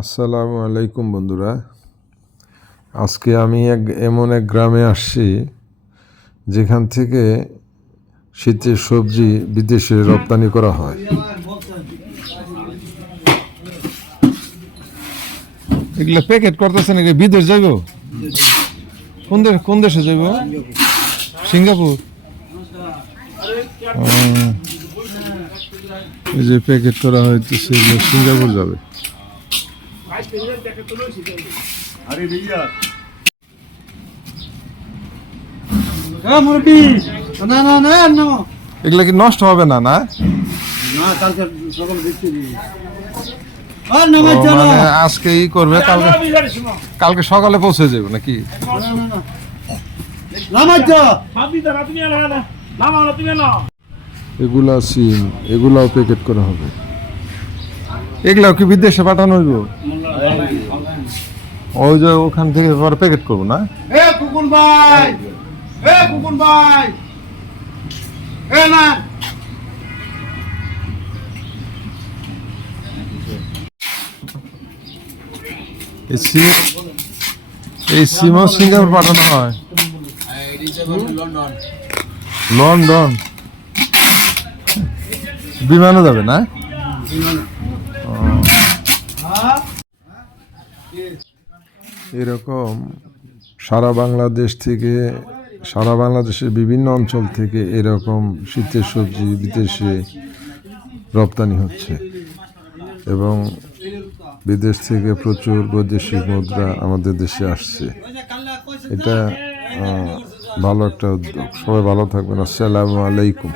আসসালামু আলাইকুম বন্ধুরা। আজকে আমি এক, এমন এক গ্রামে আসছি, যেখান থেকে শীতের সবজি বিদেশে রপ্তানি করা হয়। এগুলো প্যাকেট করতেছে নাকি? বিদেশ যাইব? কোন দেশ, কোন দেশে যাইব? সিঙ্গাপুর? এই যে প্যাকেট করা হইতেছে, এগুলো সিঙ্গাপুর যাবে। আরে রিয়া না না না না। এগুলো কি নষ্ট হবে না না? না কালকে সকাল দেখতে দিই আর ও, নামাজ চলো মানে আজকে ই করবে কালকে কালকে সকালে পৌঁছে যাবে নাকি? নামাজ এগুলা সিম এগুলাও প্যাকেট করা হবে। এগুলাও কি বিদেশে পাঠানো হইব? ওই যে ওখান থেকে পরে প্যাকেট করব না? এ কুকুন ভাই এ কুকুন ভাই। এ না। এই সিম এই সিমও সিঙ্গাপুর পাঠানো হয়। লন্ডন। বিমানে যাবে না? এরকম সারা বাংলাদেশ থেকে, সারা বাংলাদেশের বিভিন্ন অঞ্চল থেকে এরকম শীতের সবজি বিদেশে রপ্তানি হচ্ছে এবং বিদেশ থেকে প্রচুর বৈদেশিক মুদ্রা আমাদের দেশে আসছে। এটা ভালো একটা উদ্যোগ। সবাই ভালো থাকবেন। আসসালামু আলাইকুম।